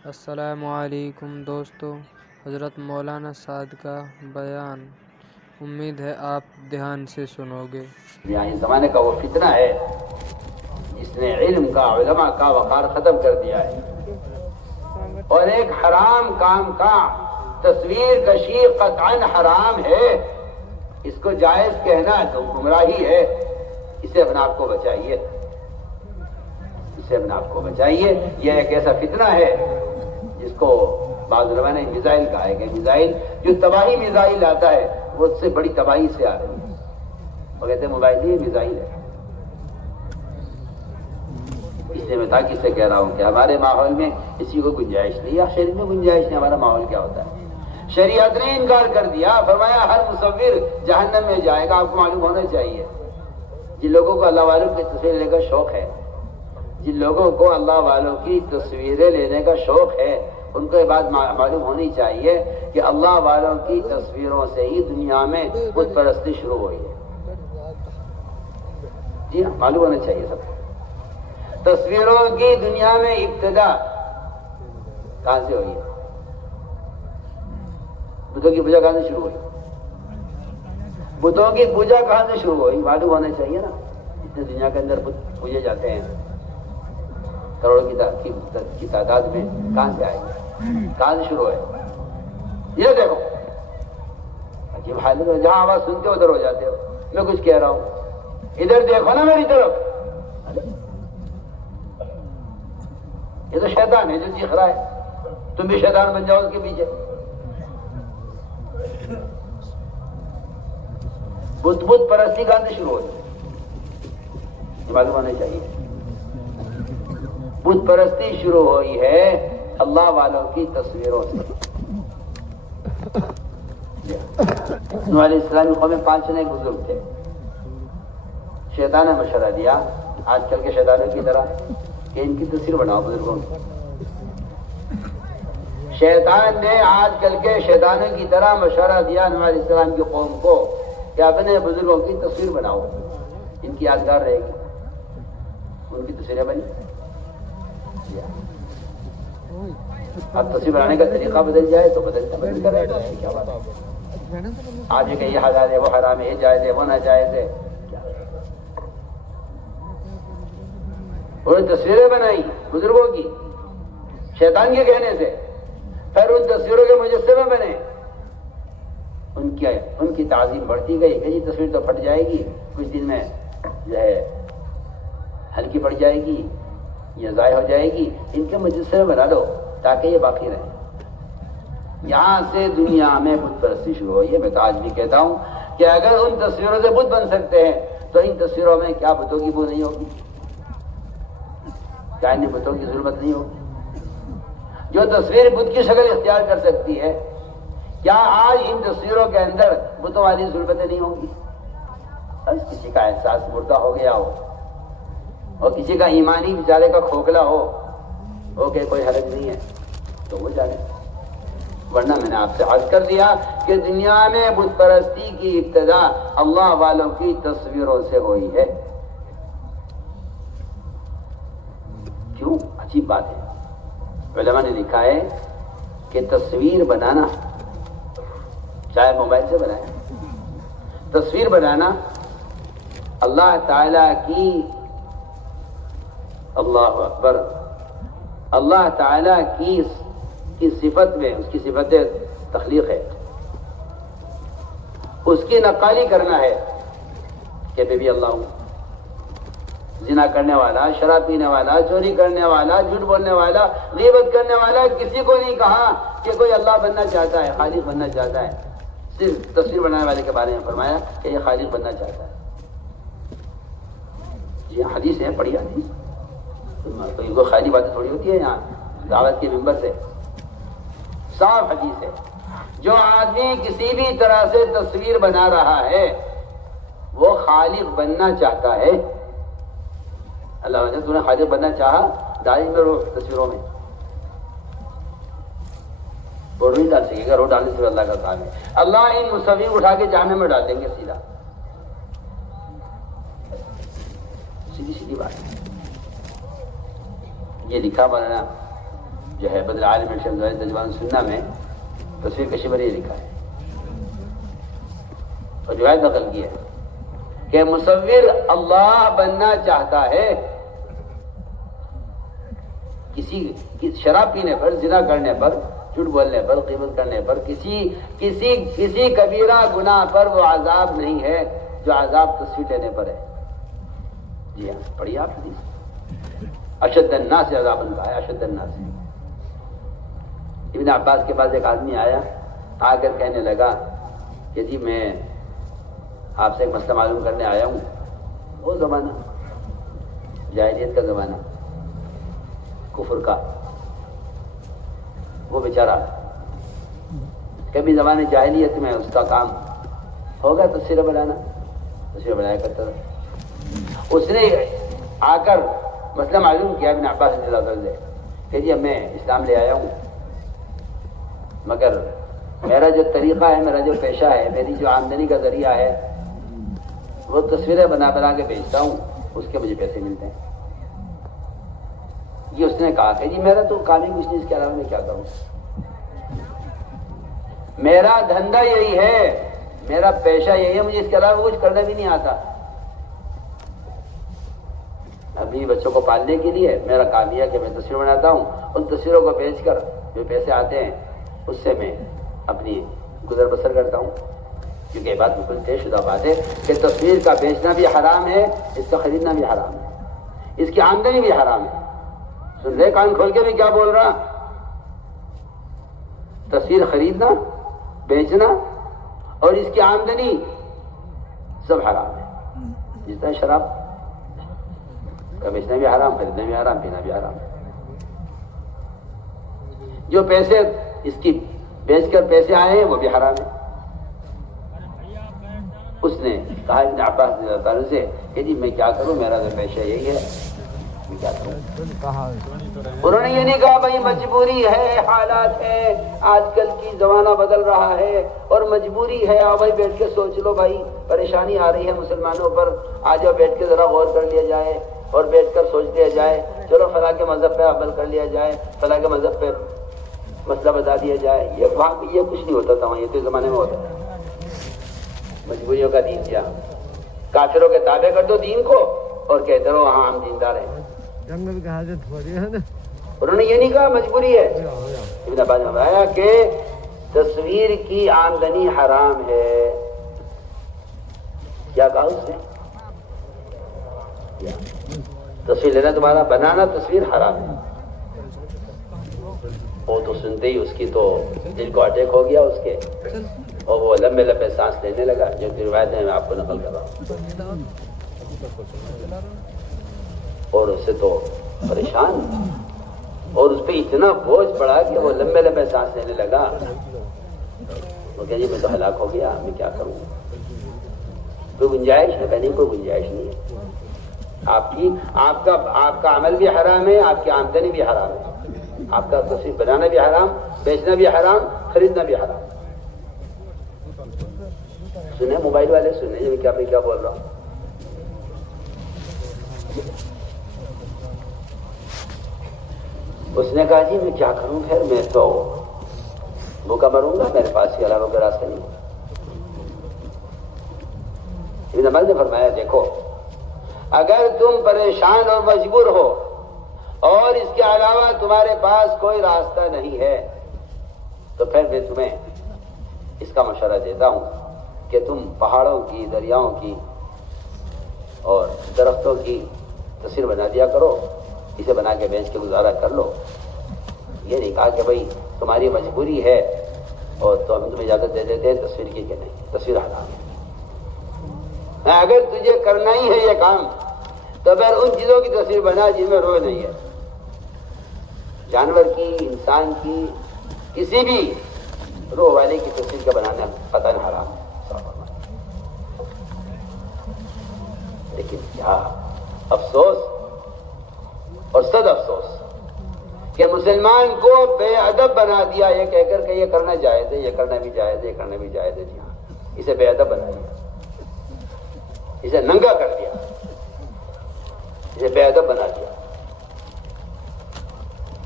السلام علیکم دوستو، حضرت مولانا سعد کا بیان امید ہے آپ دھیان سے سنو گے۔ اس زمانے کا وہ فتنہ ہے جس نے علم کا، علماء کا وقار ختم کر دیا ہے، اور ایک حرام کام کا تصویر کشی قطعاً حرام ہے، اس کو جائز کہنا تو گمراہی ہے۔ اسے اپنے آپ کو بچائیے، اسے اپنے آپ کو بچائیے۔ یہ ایک ایسا فتنہ ہے جس کو بعض علماء نے میزائل کہا ہے کہ میزائل جو تباہی میزائل آتا ہے وہ اس سے بڑی تباہی سے آ رہی ہے، وہ کہتے ہیں موبائل یہ میزائل ہے۔ اس لیے میں تاکید سے کہہ رہا ہوں کہ ہمارے ماحول میں کسی کو گنجائش نہیں، یا شریعت میں گنجائش نہیں۔ ہمارا ماحول کیا ہوتا ہے؟ شریعت نے انکار کر دیا، فرمایا ہر مصور جہنم میں جائے گا۔ آپ کو معلوم ہونا چاہیے جن لوگوں کو اللہ والوں کی تصویر لینے کا شوق ہے، جن لوگوں کو اللہ والوں کی تصویریں لینے کا شوق ہے، ان کو یہ بات معلوم ہونی چاہیے کہ اللہ والوں کی تصویروں سے ہی دنیا میں بت پرستی شروع ہوئی ہے۔ جی ہاں، معلوم ہونا چاہیے سب کو۔ تصویروں کی دنیا میں ابتدا کہاں سے ہوئی ہے؟ بتوں کی پوجا کہاں سے شروع ہوئی؟ بتوں کی پوجا کہاں سے شروع ہوئی؟ معلوم ہونا چاہیے نا۔ اتنے دنیا کے اندر بت پوجے جاتے ہیں، کروڑوں کی تعداد میں، کہاں سے آئے، کہاں سے شروع ہے؟ یہ دیکھو عجیب حالت ہے، جہاں آواز سنتے ہو ادھر ہو جاتے ہو۔ میں کچھ کہہ رہا ہوں، ادھر دیکھو نا میری طرف۔ یہ تو شیطان ہے جو چیخ رہا ہے، تم بھی شیطان بن جاؤ اس کے پیچھے۔ بت پرستی کہاں سے شروع ہوئی؟ یہ معلوم ہونا چاہیے۔ بت پرستی شروع ہوئی ہے اللہ والوں کی تصویروں سے۔ نوح علیہ السلام کی قوم میں 5 جنے بزرگ تھے۔ شیطان نے مشورہ دیا آج کل کے شیطانوں کی طرح کہ ان کی تصویر بناؤ بزرگوں کی۔ شیطان نے آج کل کے شیطانوں کی طرح مشورہ دیا نوح علیہ السلام کی قوم کو کہ اپنے بزرگوں کی تصویر بناؤ، ان کی یادگار رہے گی۔ ان کی تصویریں بنی۔ اب تصویر بنانے کا طریقہ بدل جائے تو بدل کر رہے گا، کیا بات ہے؟ آج یہ کہ یہ حلال ہے، وہ حرام ہے، یہ جائز ہے، وہ ناجائز ہے۔ انہوں نے تصویریں بنائی بزرگوں کی شیطان کے کہنے سے، پھر ان تصویروں کے مجسمے بنے۔ ان کی تعظیم بڑھتی گئی کہ یہ تصویر تو پھٹ جائے گی، کچھ دن میں جو ہے ہلکی پڑ جائے گی، یہ ضائع ہو جائے گی، ان کے مجسمے بنا لو تاکہ یہ باقی رہے۔ یہاں سے دنیا میں بت پرستی شروع ہوئی ہے۔ میں تو آج بھی کہتا ہوں کہ اگر ان تصویروں سے بت بن سکتے ہیں تو ان تصویروں میں کیا بتوں کی بو نہیں ہوگی؟ کیا ان بتوں کی ضرورت نہیں ہوگی؟ جو تصویر بت کی شکل اختیار کر سکتی ہے، کیا آج ان تصویروں کے اندر بتوں والی ضرورتیں نہیں ہوں گی؟ کسی کا احساس مردہ ہو گیا ہو اور کسی کا ایمانی بیچارے کا کھوکھلا ہو کہ کوئی حرج نہیں ہے تو وہ جانے، ورنہ میں نے آپ سے عرض کر دیا کہ دنیا میں بت پرستی کی ابتدا اللہ والوں کی تصویروں سے ہوئی ہے۔ کیوں؟ عجیب بات ہے۔ علماء نے لکھا ہے کہ تصویر بنانا، چاہے موبائل سے بنائے، تصویر بنانا اللہ تعالی کی، اللہ اکبر، اللہ تعالی کی صفت میں، اس کی صفت تخلیق ہے، اس کی نقالی کرنا ہے کہ میں بھی اللہ ہوں۔ زنا کرنے والا، شراب پینے والا، چوری کرنے والا، جھوٹ بولنے والا، غیبت کرنے والا، کسی کو نہیں کہا کہ کوئی اللہ بننا چاہتا ہے، خالق بننا چاہتا ہے۔ صرف تصویر بنانے والے کے بارے میں فرمایا کہ یہ خالق بننا چاہتا ہے۔ جی حدیث ہے، پڑھی حدیث، کوئی خالی باتیں تھوڑی ہوتی ہے یہاں دعوت کے ممبر سے، صاف حدیث ہے۔ جو آدمی کسی بھی طرح سے تصویر بنا رہا ہے وہ خالق بننا چاہتا ہے۔ اللہ نے تو نے خالق بننا چاہا، ڈالی میں روح تصویروں میں وہ نہیں ڈال سکے گا، روح ڈالنے سے اللہ کا کام ہے۔ اللہ ان مصور اٹھا کے جہنم میں ڈال دیں گے سیدھا، سیدھی بات ہے۔ یہ لکھا مولانا جو ہے بدر عالم شمس تجوان سننا میں تصویر کشی پر یہ لکھا ہے اور روایت نقل کی ہے کہ مصور اللہ بننا چاہتا ہے کسی شراب پینے پر، زنا کرنے پر، جھوٹ بولنے پر، غیبت کرنے پر، کسی کبیرہ گناہ پر وہ عذاب نہیں ہے جو عذاب تصویر لینے پر ہے۔ جی ہاں، پڑھیے آپ حدیث، اشد الناس عذاباً کہا ہے، اشد الناس۔ ابن عباس کے پاس ایک آدمی آیا، آ کر کہنے لگا کہ جی میں آپ سے ایک مسئلہ معلوم کرنے آیا ہوں۔ وہ زمانہ جاہلیت کا زمانہ، کفر کا، وہ بیچارہ کبھی زمانے جاہلیت میں اس کا کام ہوگا تصویر بنانا، تصویر بنایا کرتا تھا۔ اس نے آ کر مسئلہ معلوم کیا ابن عباس رضی اللہ عنہ سے کہ جی میں اسلام لے آیا ہوں، مگر میرا جو طریقہ ہے، میرا جو پیشہ ہے، میری جو آمدنی کا ذریعہ ہے وہ تصویریں بنا بنا کے بیچتا ہوں، اس کے مجھے پیسے ملتے ہیں۔ یہ اس نے کہا کہ جی میرا تو کام ہی کچھ نہیں، اس کے علاوہ میں کیا کروں، میرا دھندا یہی ہے، میرا پیشہ یہی ہے، مجھے اس کے علاوہ کچھ کرنا بھی نہیں آتا۔ ابھی بچوں کو پالنے کے لیے میرا کام یہ ہے کہ میں تصویر بناتا ہوں، ان تصویروں کو بیچ کر جو پیسے آتے ہیں اس سے میں اپنی گزر بسر کرتا ہوں۔ کیونکہ یہ بات بالکل طے شدہ بات ہے کہ تصویر کا بیچنا بھی حرام ہے، اس کا خریدنا بھی حرام ہے، اس کی آمدنی بھی حرام ہے۔ سن لے کان کھول کے بھی کیا بول رہا، تصویر خریدنا، بیچنا اور اس کی آمدنی سب حرام ہے۔ جس طرح شراب کا بیچنا بھی حرام، خریدنا بھی حرام، پینا بھی حرام ہے۔ جو پیسے اس کی بیچ کر پیسے آئے ہیں وہ بھی حرام ہے۔ اس نے کہا ابن عباس رضی اللہ عنہ سے کہ جی میں کیا کروں، میرا تو پیشہ یہی ہے، میں کیا کروں۔ انہوں نے یہ نہیں کہا بھائی مجبوری ہے، حالات ہے، آج کل کی زمانہ بدل رہا ہے اور مجبوری ہے، آؤ بھائی بیٹھ کے سوچ لو، بھائی پریشانی آ رہی ہے مسلمانوں پر، آ جاؤ بیٹھ کے ذرا غور کر لیا جائے اور بیٹھ کر سوچ لیا جائے، چلو فلاں کے مذہب پہ عمل کر لیا جائے، فلاں کے مذہب پہ مسئلہ بتا دیا جائے۔ یہ وہاں یہ کچھ نہیں ہوتا تھا، وہاں یہ تو زمانے میں ہوتا تھا۔ مجبوریوں کا دین کیا، کافروں کے تابع کر دو دین کو اور کہتے رہو ہاں ہم دیندار ہیں۔ انہوں نے یہ نہیں کہا مجبوری ہے۔ ابن عباس نے بتایا کہ تصویر کی آمدنی حرام ہے۔ کیا کہا اس نے؟ تصویر لینا تمہارا، بنانا تصویر حرام ہے۔ وہ تو سنتے ہی اس کی تو دل کو اٹیک ہو گیا اس کے، اور وہ لمبے لمبے سانس لینے لگا، جو روایت ہے میں آپ کو نقل کر رہا ہوں۔ اور اس سے تو پریشان، اور اس پہ اتنا بوجھ پڑا کہ وہ لمبے لمبے سانس لینے لگا۔ وہ کہ جی میں تو ہلاک ہو گیا، میں کیا کروں، کوئی گنجائش ہے؟ نہیں، کوئی گنجائش نہیں ہے۔ آپ کا عمل بھی حرام ہے، آپ کی آمدنی بھی حرام ہے، آپ کا تصویر بنانا بھی حرام، بیچنا بھی حرام، خریدنا بھی حرام۔ سنیں موبائل والے، سنیں میں کیا بول رہا ہوں۔ اس نے کہا جی میں کیا کروں، خیر میں تو بھوکا مروں گا، میرے پاس کے علاوہ کوئی راستہ نہیں۔ ابن عباس نے فرمایا دیکھو، اگر تم پریشان اور مجبور ہو اور اس کے علاوہ تمہارے پاس کوئی راستہ نہیں ہے تو پھر میں تمہیں اس کا مشورہ دیتا ہوں کہ تم پہاڑوں کی، دریاؤں کی اور درختوں کی تصویر بنا دیا کرو، اسے بنا کے بیچ کے گزارا کر لو۔ یہ نہیں کہا کہ بھائی تمہاری مجبوری ہے اور تو ہم تمہیں اجازت دے دیتے ہیں تصویر کی، کہ نہیں، تصویر حرام ہے۔ اگر تجھے کرنا ہی ہے یہ کام تو پھر ان چیزوں کی تصویر بنا جن میں روح نہیں ہے، جانور کی، انسان کی، کسی بھی روح والے کی تصویر کا بنانا قطعاً حرام ہے۔ لیکن کیا افسوس اور صد افسوس کہ مسلمان کو بے ادب بنا دیا، یہ کہہ کر کہ یہ کرنا جائز ہے، یہ کرنا بھی جائز ہے، یہ کرنا بھی جائز ہے۔ جی ہاں، اسے بے ادب بنا دیا، اسے ننگا کر دیا، اسے بے ادب بنا دیا۔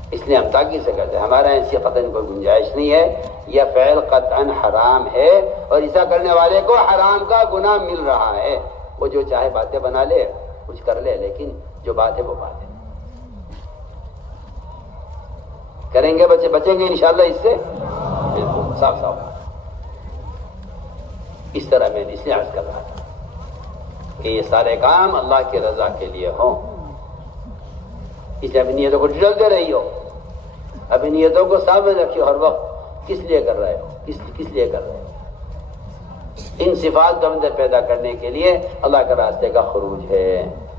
اس لیے ہم تاکید سے کہتے ہیں ہمارا ایسی قطعاً کوئی گنجائش نہیں ہے، یہ فعل قطعاً حرام ہے اور ایسا کرنے والے کو حرام کا گناہ مل رہا ہے۔ وہ جو چاہے باتیں بنا لے، کچھ کر لے، لیکن جو بات ہے وہ بات ہے۔ کریں گے بچیں گے انشاءاللہ اس سے، بالکل صاف صاف۔ اس طرح میں اس لیے عرض کر رہا تھا کہ یہ سارے کام اللہ کی رضا کے لیے ہوں، اس لیے اپنی نیتوں کو ڈھلتے رہی ہو، اپنی نیتوں کو سامنے رکھیے ہر وقت، کس لیے کر رہے ہو، کس لیے کر رہے ہو۔ ان صفات کو اندر پیدا کرنے کے لیے اللہ کے راستے کا خروج ہے۔